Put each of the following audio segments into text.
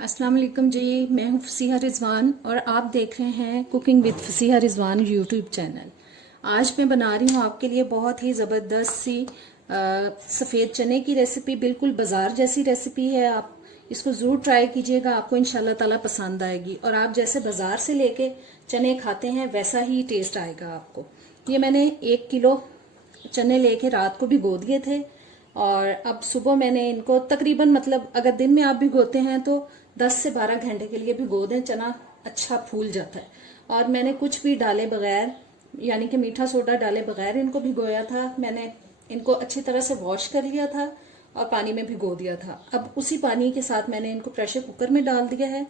अस्सलाम वालेकुम जी। मैं हूँ फसीहा रिजवान और आप देख रहे हैं cooking with Fasiha Rizwan YouTube channel. आज मैं बना रही हूँ आपके लिए बहुत ही ज़बरदस्त सी सफ़ेद चने की रेसिपी। बिल्कुल बाजार जैसी रेसिपी है। आप इसको ज़रूर ट्राई कीजिएगा, आपको इंशाल्लाह ताला पसंद आएगी। और आप जैसे बाजार से लेके चने खाते हैं वैसा ही टेस्ट आएगा आपको। ये मैंने 1 किलो चने लेके रात को भिगो दिए थे और अब सुबह मैंने इनको तकरीबन, मतलब अगर दिन में आप भिगोते हैं तो 10 से 12 घंटे के लिए भिगो दें। चना अच्छा फूल जाता है। और मैंने कुछ भी डाले बगैर, यानी कि मीठा सोडा डाले बगैर इनको भिगोया था। मैंने इनको अच्छी तरह से वॉश कर लिया था और पानी में भिगो दिया था। अब उसी पानी के साथ मैंने इनको प्रेशर कुकर में डाल दिया है।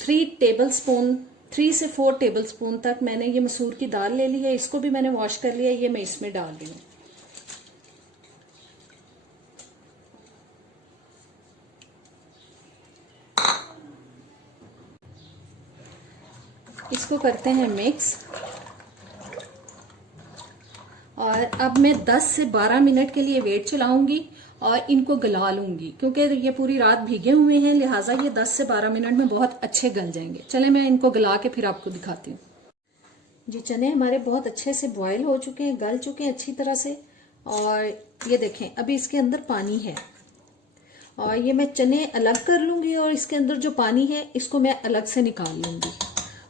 3 से 4 टेबल स्पून तक मैंने ये मसूर की दाल ले ली है। इसको भी मैंने वॉश कर लिया। ये मैं इसमें डाल रही हूँ। इसको करते हैं मिक्स। और अब मैं 10 से 12 मिनट के लिए वेट चलाऊंगी और इनको गला लूंगी, क्योंकि ये पूरी रात भीगे हुए हैं, लिहाजा ये 10 से 12 मिनट में बहुत अच्छे गल जाएंगे। चले मैं इनको गला के फिर आपको दिखाती हूँ। जी, चने हमारे बहुत अच्छे से बॉयल हो चुके हैं, गल चुके हैं अच्छी तरह से। और ये देखें, अभी इसके अंदर पानी है और ये मैं चने अलग कर लूंगी और इसके अंदर जो पानी है इसको मैं अलग से निकाल लूंगी।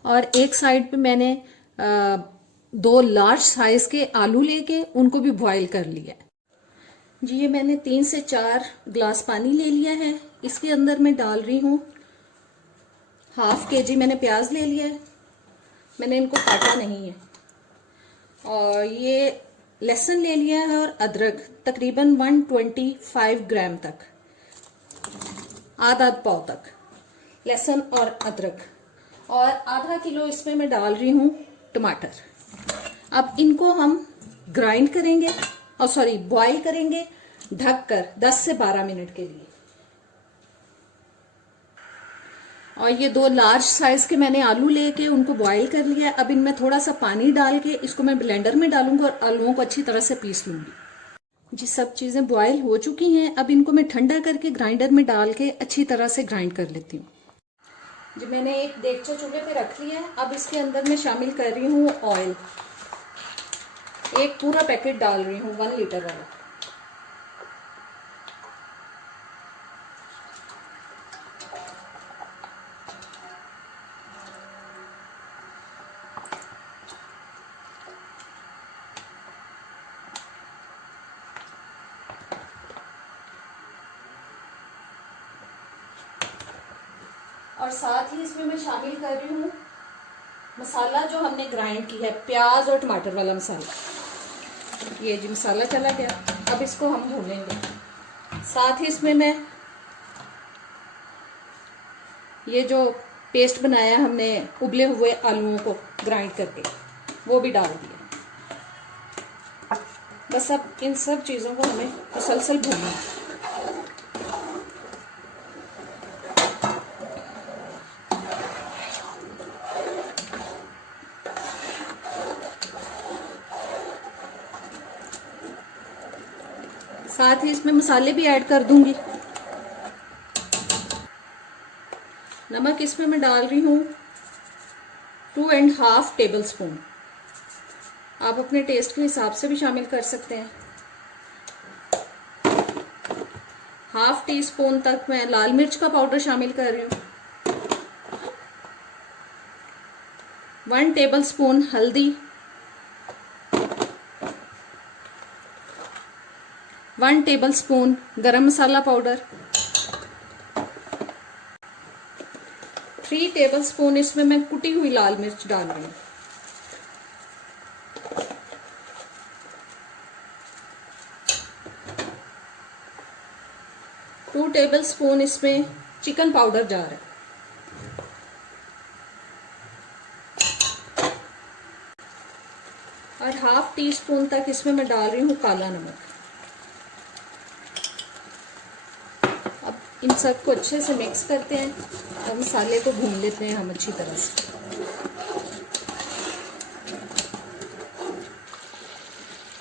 और एक साइड पे मैंने 2 लार्ज साइज के आलू लेके उनको भी बॉईल कर लिया। जी, ये मैंने 3 से 4 ग्लास पानी ले लिया है। इसके अंदर मैं डाल रही हूँ ½ kg मैंने प्याज ले लिया है। मैंने इनको काटा नहीं है। और ये लहसुन ले लिया है और अदरक तकरीबन 125 ग्राम तक, आधा पाव तक लहसुन और अदरक। और आधा किलो इसमें मैं डाल रही हूँ टमाटर। अब इनको हम ग्राइंड करेंगे, और सॉरी बॉईल करेंगे ढककर 10 से 12 मिनट के लिए। और ये 2 लार्ज साइज के मैंने आलू लेके उनको बॉईल कर लिया। अब इनमें थोड़ा सा पानी डाल के इसको मैं ब्लेंडर में डालूंगा और आलूओं को अच्छी तरह से पीस लूंगी। जी, सब चीजें बॉईल हो चुकी हैं। अब इनको मैं ठंडा करके ग्राइंडर में डाल के अच्छी तरह से ग्राइंड कर लेती हूँ। जी, मैंने एक देगचा चूल्हे पे रख लिया है। अब इसके अंदर मैं शामिल कर रही हूँ ऑयल। एक पूरा पैकेट डाल रही हूँ 1 लीटर वाला। और साथ ही इसमें मैं शामिल कर रही हूँ मसाला जो हमने ग्राइंड की है, प्याज और टमाटर वाला मसाला। ये जी मसाला चला गया। अब इसको हम भूनेंगे। साथ ही इसमें मैं ये जो पेस्ट बनाया हमने उबले हुए आलूओं को ग्राइंड करके, वो भी डाल दिया। बस अब इन सब चीज़ों को हमें मुसलसल भूनना है। साथ ही इसमें मसाले भी ऐड कर दूंगी। नमक इसमें मैं डाल रही हूँ 2.5 टेबल स्पून। आप अपने टेस्ट के हिसाब से भी शामिल कर सकते हैं। ½ टीस्पून तक मैं लाल मिर्च का पाउडर शामिल कर रही हूँ। 1 टेबल स्पून हल्दी, 1 टेबल स्पून गरम मसाला पाउडर, 3 टेबल स्पून इसमें मैं कुटी हुई लाल मिर्च डाल रही हूँ। टू टेबल स्पून इसमें चिकन पाउडर जा रहा है। और ½ टीस्पून तक इसमें मैं डाल रही हूँ काला नमक। अब इन सबको अच्छे से मिक्स करते हैं और मसाले को भून लेते हैं हम अच्छी तरह से।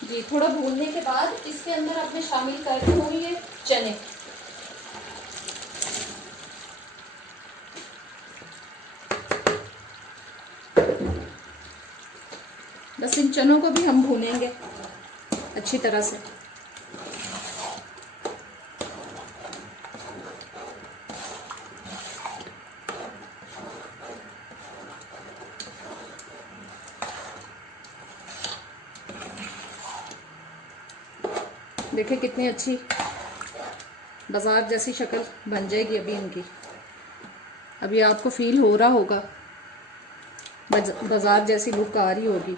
जी, थोड़ा भूनने के बाद इसके अंदर अब मैं शामिल कर रही हूँ ये चने। बस इन चनों को भी हम भूनेंगे अच्छी तरह से। देखिए कितनी अच्छी बाजार जैसी शक्ल बन जाएगी अभी इनकी। अभी आपको फील हो रहा होगा, बाजार जैसी लुक आ रही होगी।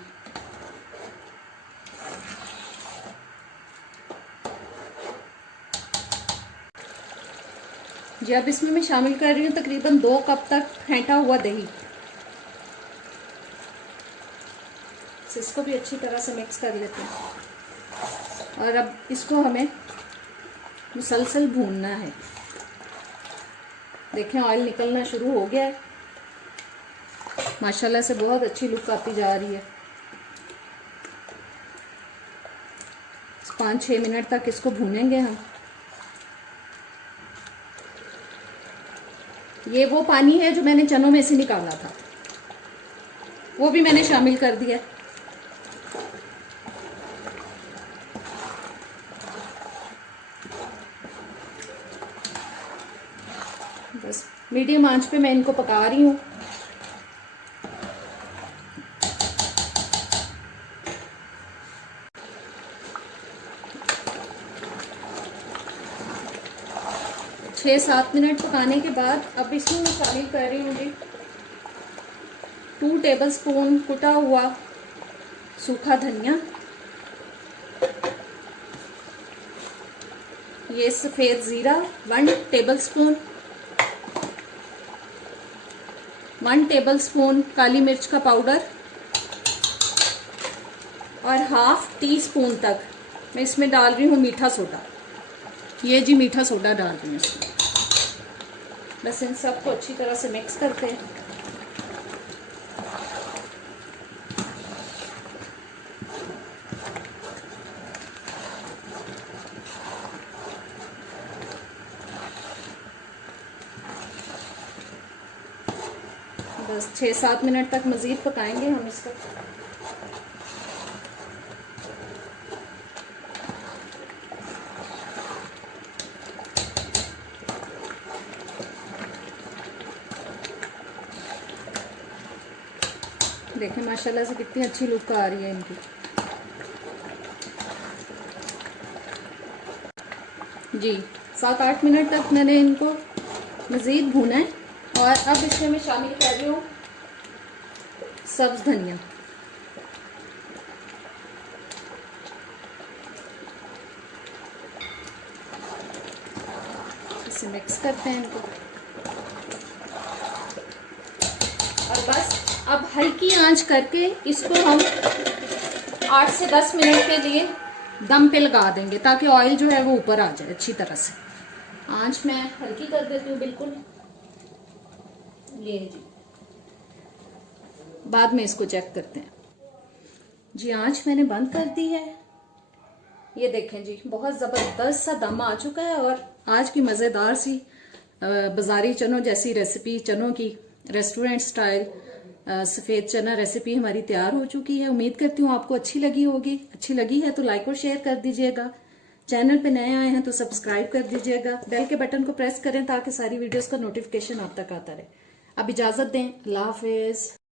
जी अब इसमें मैं शामिल कर रही हूँ तकरीबन 2 कप तक फेंटा हुआ दही। इसको भी अच्छी तरह से मिक्स कर लेते हैं और अब इसको हमें मुसलसल भूनना है। देखें ऑयल निकलना शुरू हो गया है, माशाल्लाह से बहुत अच्छी लुक आती जा रही है। 5-6 मिनट तक इसको भूनेंगे हम। ये वो पानी है जो मैंने चनों में से निकाला था, वो भी मैंने शामिल कर दिया। बस मीडियम आंच पे मैं इनको पका रही हूँ। छः 7 मिनट पकाने के बाद अब इसमें मैं शामिल कर रही हूँ जी 2 टेबलस्पून कुटा हुआ सूखा धनिया, ये सफ़ेद ज़ीरा 1 टेबलस्पून, 1 टेबलस्पून काली मिर्च का पाउडर और ½ टीस्पून तक मैं इसमें डाल रही हूँ मीठा सोडा। ये जी मीठा सोडा डाल रही हूँ इसमें। बस इन सबको अच्छी तरह से मिक्स करते हैं। बस 6-7 मिनट तक मज़ीद पकाएंगे हम इसको। देखें माशाल्लाह से कितनी अच्छी लुक आ रही है इनकी। जी 7-8 मिनट तक मैंने इनको मज़ीद भूना है और अब इसमें मैं शामिल कर रही हूँ सब्ज़ धनिया। इसे मिक्स करते हैं इनको और बस अब हल्की आंच करके इसको हम 8 से 10 मिनट के लिए दम पे लगा देंगे ताकि ऑयल जो है वो ऊपर आ जाए अच्छी तरह से। आंच मैं हल्की कर देती हूँ बिल्कुल। ये जी बाद में इसको चेक करते हैं। जी आंच मैंने बंद कर दी है। ये देखें जी बहुत ज़बरदस्त सा दम आ चुका है और आज की मज़ेदार सी बाज़ारी चनों जैसी रेसिपी, चनों की रेस्टोरेंट स्टाइल सफ़ेद चना रेसिपी हमारी तैयार हो चुकी है। उम्मीद करती हूँ आपको अच्छी लगी होगी। अच्छी लगी है तो लाइक और शेयर कर दीजिएगा। चैनल पे नए आए हैं तो सब्सक्राइब कर दीजिएगा। बेल के बटन को प्रेस करें ताकि सारी वीडियोस का नोटिफिकेशन आप तक आता रहे। अब इजाज़त दें। अल्लाह हाफिज़।